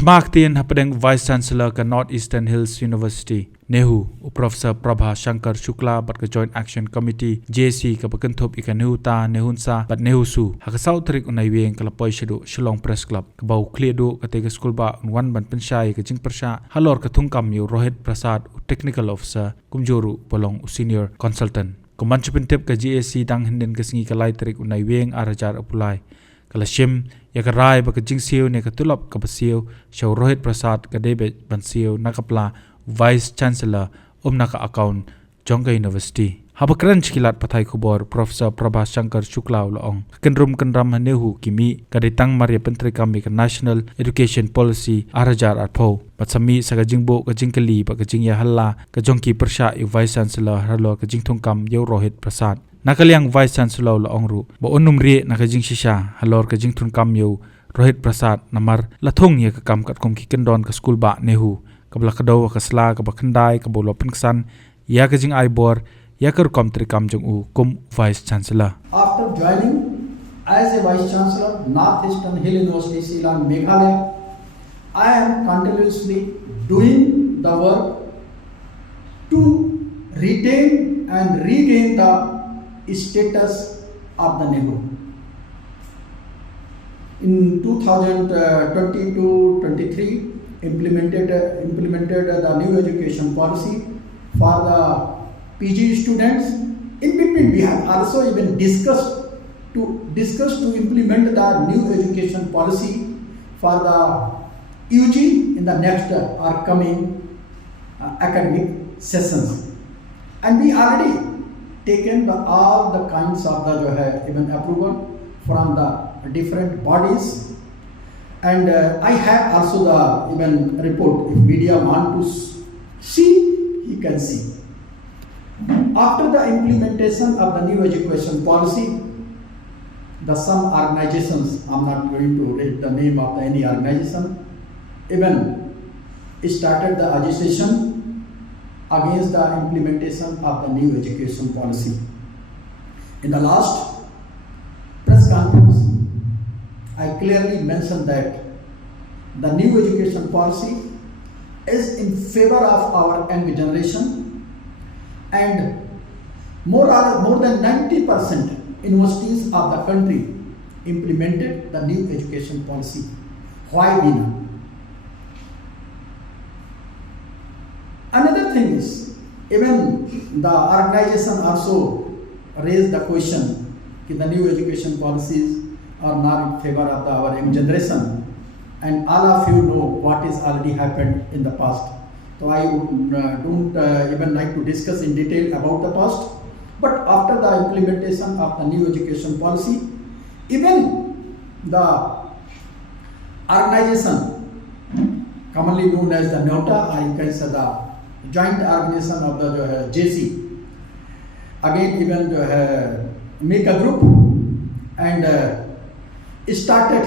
Thmaktin hapadeng Vice Chancellor ka Northeastern Hills University Nehu Professor Prabha Shankar Shukla bat ka Joint Action Committee JC ka bakanthop ika Nehu ta Nehunsa bat Nehu su hakasau tarik unai weng kala poi shedu Shillong Press Club ka bau clear do ka tega school ba unwan ban penshai ka jing persha halor ka thungkam yu Rohit Prasad Technical Officer kumjoru bolong Senior Consultant kumanchupin tip ka JSC dang hinden ka singi ka lai tarik unai weng arajar apulai kala shim ya ka rai ba ka jing siu ne ka tulap ka basiu shaw Rohit Prasad ka debe ban siu nakapla Vice Chancellor naka account Jongka University haba crunch kilat pathai khubor Professor Prabha Shankar Shukla ulong kenrum kenram hanehu kimi kaditang maria pentri kami ka National Education Policy arajar atpho patsami saga jingbo ka jingkali ba ka jingya halla ka jongki persha i Vice Chancellor harlo ka jingthungkam yo Rohit Prasad nakaliang Vice Chancellor ulong ru bo onumri nakajing shisha halor ka jingthungkam yo Rohit Prasad namar lathong ye ka kam kat kom ki kendon ka school ba nehu kabla kadaw ka sla ka bakhandai ka bolo pinsan ya ka jing aibor ya ka kom trikam jong u kum Vice Chancellor. After joining as a Vice Chancellor Northeastern Hill University Shillong Meghalaya, I am continuously doing the work to retain and regain the status of the NEHU. In 2022-23 implemented the new education policy for the PG students. In between, we have also even discussed to implement the new education policy for the UG in the next or coming academic sessions, and we already taken all the kinds of the even approval from the different bodies. And I have also the even report. If media want to see, he can see. After the implementation of the new education policy, some organizations, I'm not going to read the name of any organization, even started the agitation against the implementation of the new education policy. In the last press conference, I clearly mentioned that the new education policy is in favor of our young generation, and more than 90% universities of the country implemented the new education policy. Why we not? Another thing is, even the organization also raised the question that the new education policies are not in favor of our young generation, and all of you know what is already happened in the past. So I don't even like to discuss in detail about the past, but after the implementation of the new education policy, even the organization commonly known as the NOTA, or you can say the joint organization of the JC, again even make a group and started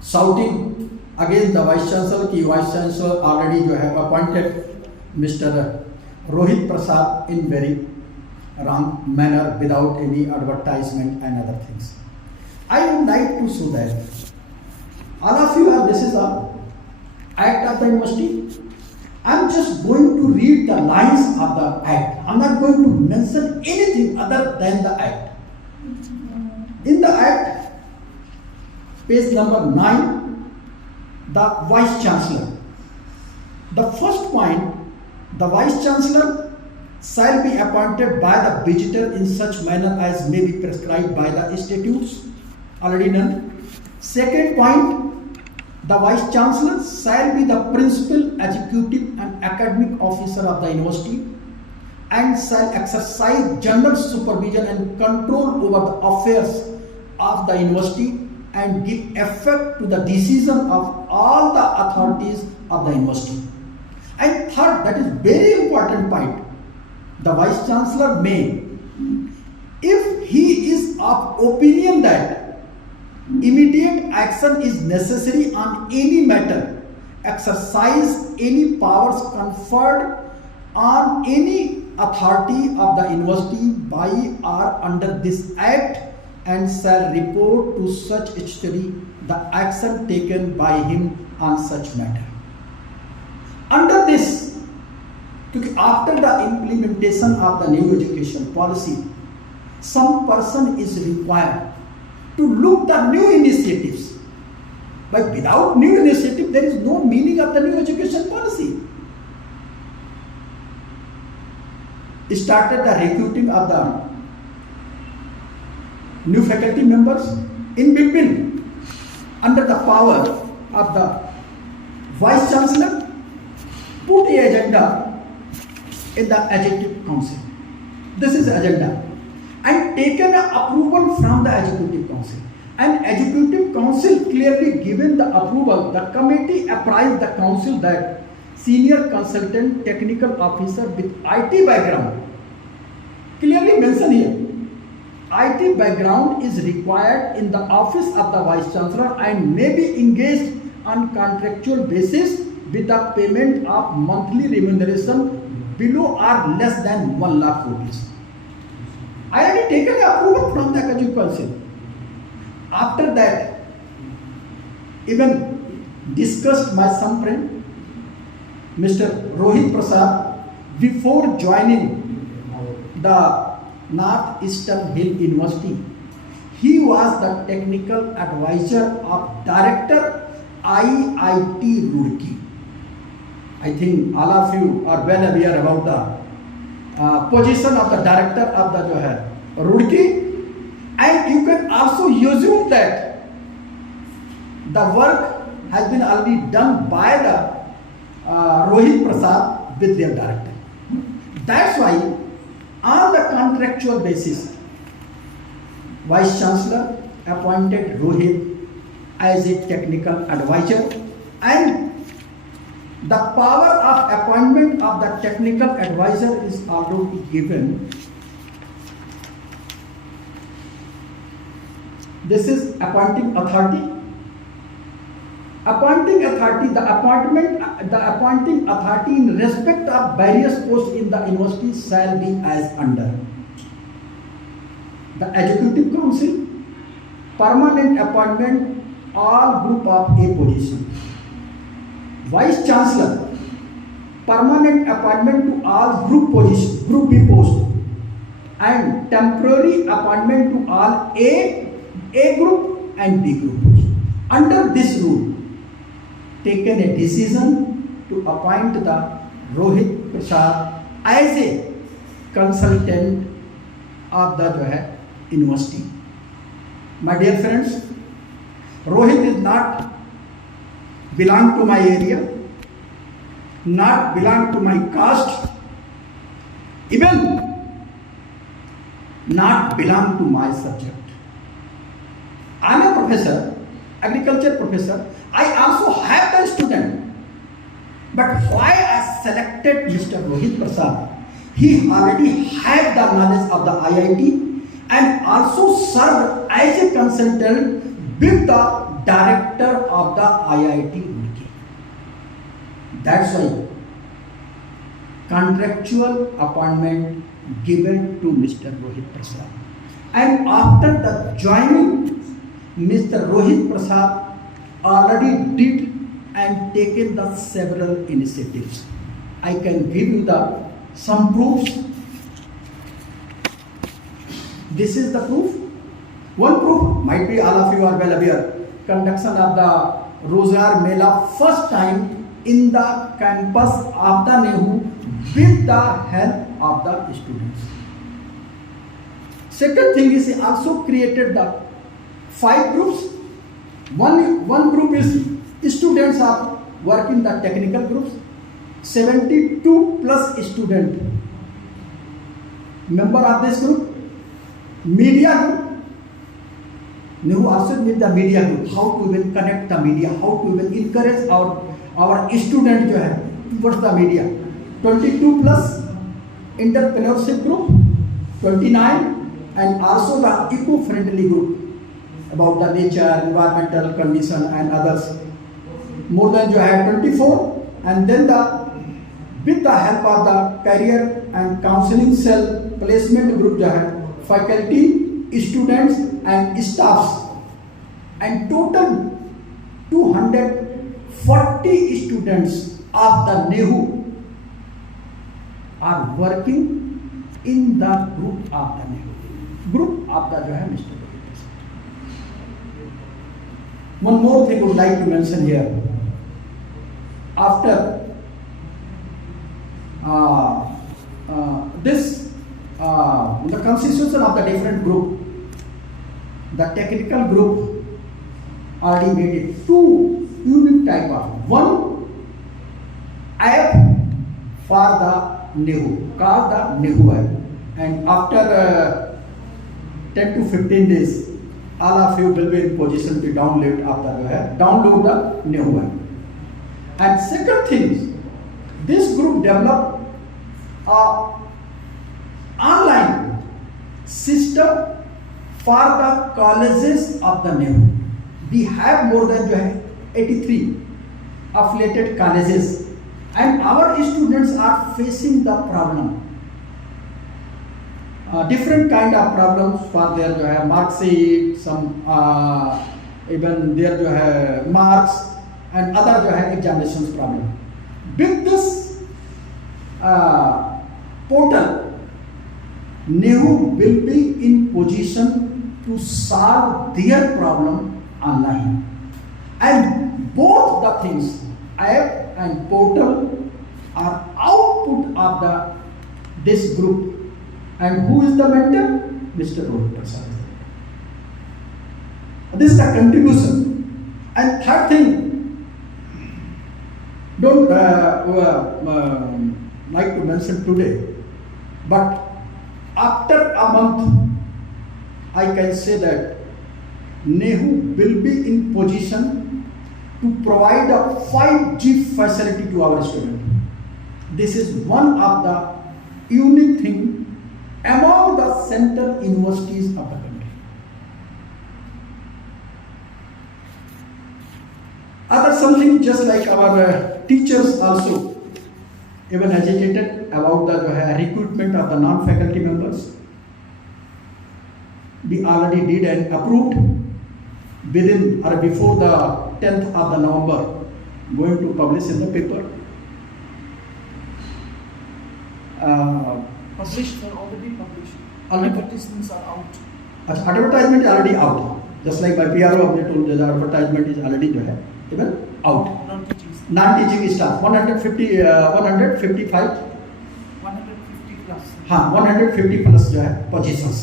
shouting against the Vice Chancellor कि Vice Chancellor already have appointed Mr. Rohit Prasad in very wrong manner without any advertisement and other things. I would like to show that all of you have, this is the act of the university. I am just going to read the lines of the act. I am not going to mention anything other than the act. In the act, page number 9, the Vice Chancellor. The first point, the Vice Chancellor shall be appointed by the visitor in such manner as may be prescribed by the statutes, already done. Second point, the Vice Chancellor shall be the principal, executive and academic officer of the university and shall exercise general supervision and control over the affairs of the university and give effect to the decision of all the authorities of the university. And third, that is very important point, the Vice Chancellor may, if he is of opinion that immediate action is necessary on any matter, exercise any powers conferred on any authority of the university by or under this act, and shall report to such study the action taken by him on such matter. Under this, after the implementation of the new education policy, some person is required to look the new initiatives. But without new initiative, there is no meaning of the new education policy. Started the recruiting of the new faculty members in between under the power of the Vice Chancellor, put a agenda in the Executive Council. This is agenda. And taken an approval from the Executive Council. And Executive Council clearly given the approval. The committee apprised the council that senior consultant technical officer with IT background, clearly mentioned here, IT background is required in the office of the Vice Chancellor and may be engaged on contractual basis with the payment of monthly remuneration below or less than 1 lakh rupees. I already taken approval from the Executive Council. After that, even discussed my some friend, Mr. Rohit Prasad, before joining the Northeastern Hill University. He was the technical advisor of Director IIT Roorkee. I think all of you are well aware about the position of the director of the Roorkee, and you can also assume that the work has been already done by the Rohit Prasad with their director. That's why on the contractual basis, Vice Chancellor appointed Rohit as a technical advisor, and the power of appointment of the technical advisor is already given. This is appointing authority. Appointing authority, the appointing authority in respect of various posts in the university shall be as under. The Executive Council, permanent appointment, all group of A position. Vice Chancellor, permanent appointment to all group position, group B post, and temporary appointment to all A group and B group. Under this rule, taken a decision to appoint the Rohit Prasad as a consultant of the university. My dear friends, Rohit is not belong to my area, not belong to my caste, even not belong to my subject. I am a professor, agriculture professor. I also have the student. But why I selected Mr. Rohit Prasad? He already had the knowledge of the IIT and also served as a consultant with the director of the IIT Roorkee. That's why contractual appointment given to Mr. Rohit Prasad. And after the joining, Mr. Rohit Prasad already did and taken the several initiatives. I can give you some proofs. This is the proof. One proof might be all of you are well aware. Conduction of the Rozgar Mela first time in the campus of the NEHU with the help of the students. Second thing is he also created the 5 groups. One group is students are working the technical groups. 72 plus student member of this group. Media group. NEHU also with the media group. How to even connect the media, how to even encourage our student towards the media. 22 plus entrepreneurship group. 29 and also the eco-friendly group about the nature, environmental condition and others. More than 24, and then with the help of the career and counseling cell placement group, faculty, students and staffs, and total 40 students of the NEHU are working in the group of the NEHU. Group of the जो है Mr. Rohit Prasad. One more thing I would like to mention here. After the constitution of the different group, the technical group already made it two unique type of one app for the NEHU, called the NEHU app, and after 10 to 15 days, all of you will be in position to download the NEHU app. And second thing, this group developed a online system for the colleges of the NEHU. We have more than 83 affiliated colleges, and our students are facing the problem. Different kind of problems for their mark sheet, some even their marks and other examinations problem. With this portal, NEHU will be in position to solve their problem online, and both the things, app and portal, are output of this group. And who is the mentor? Mr. Rohit Prasad. This is the contribution. And third thing, don't like to mention today, but after a month, I can say that NEHU will be in position to provide a 5G facility to our students. This is one of the unique thing among the central universities of the country. Other something just like our teachers also even agitated about the recruitment of the non-faculty members. We already did and approved within or before the 10th of the November, going to publish in the paper. Published or already published? Already. Advertisements are out. Advertisement is already out. Just like my PRO अपने told the advertisement is already even out. Non-teaching staff 155 150 plus. हाँ 150 plus positions.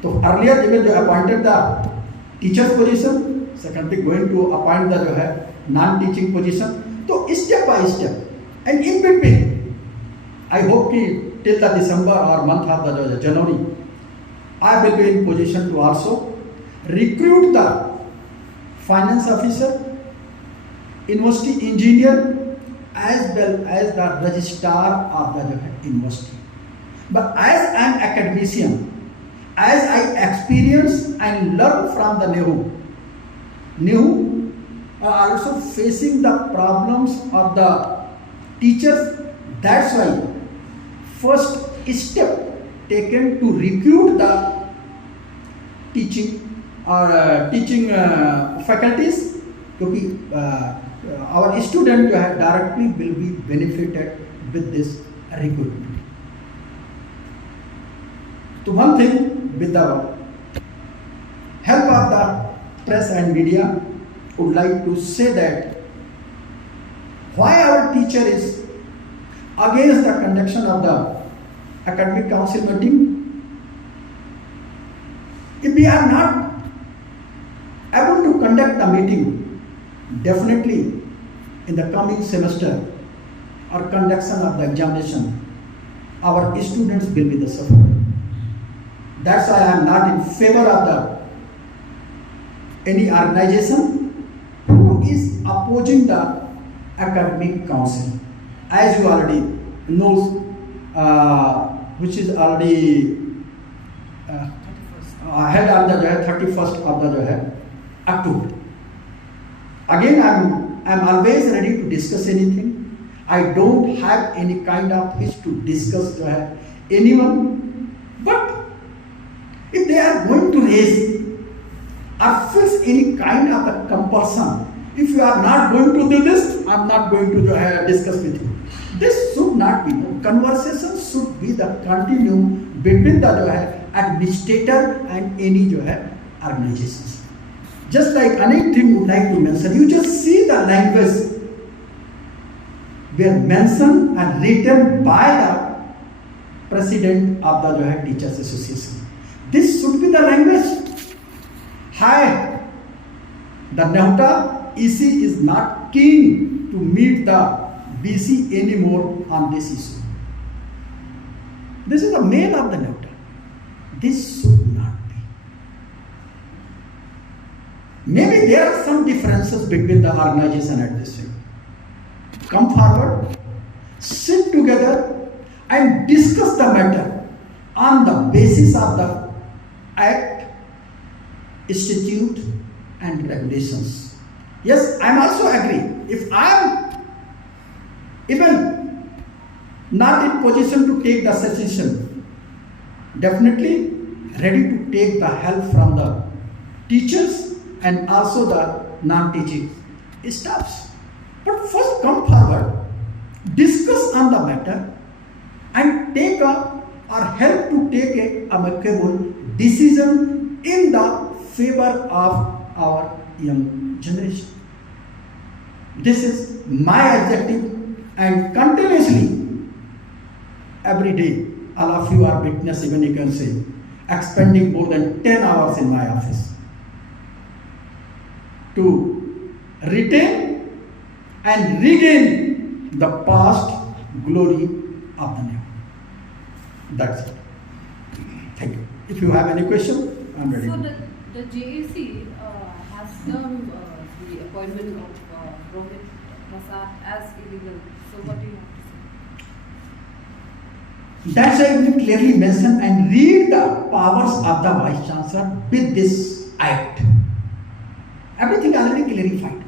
तो earlier even appointed the teacher's position, secondly going to appoint the non-teaching position. So step by step, and in between, I hope कि till the December or month of the January, I will be in position to also recruit the finance officer, university engineer, as well as the registrar of the university. But as an academician, as I experience and learn from the NEHU are also facing the problems of the teachers. That's why first step taken to recruit the teaching faculties, because our student directly will be benefited with this recruitment. So one thing, with the help of the press and media, would like to say that why our teacher is against the conduction of the academic council meeting. If we are not able to conduct the meeting, definitely in the coming semester or conduction of the examination, our students will be the sufferer. That's why I am not in favor of any organization who is opposing the academic council. As you already know, which is already held on the 31st of the October. Again, I'm always ready to discuss anything. I don't have any kind of wish to discuss anyone. But if they are going to raise or fix any kind of a compulsion if you are not going to do this, I'm not going to discuss with you. This should not be. Conversation should be the continuum between the administrator and any organizations. Just like anything would like to mention, you just see the language were mentioned and written by the president of the Teachers Association. This should be the language. Hi, the Nehuta EC is not keen to meet the BC anymore on this issue. This is the main of the Nehuta. This should not be. Maybe there are some differences between the organization at this time. Come forward, sit together and discuss the matter on the basis of the Act, Statute and regulations. Yes, I am also agree. If I am even not in position to take the suggestion, definitely ready to take the help from the teachers and also the non-teaching staffs. But first come forward, discuss on the matter and take or help to take a amicable decision in the favor of our young generation. This is my objective, and continuously every day all of you are witness, even you can say, expending more than 10 hours in my office to retain and regain the past glory of the new. That's it. Thank you. If you have any question, I'm ready. So the JAC has termed the appointment of Rohit Prasad as illegal. So what do you have to say? That's why we clearly mention and read the powers of the Vice Chancellor with this Act. Everything already clarified.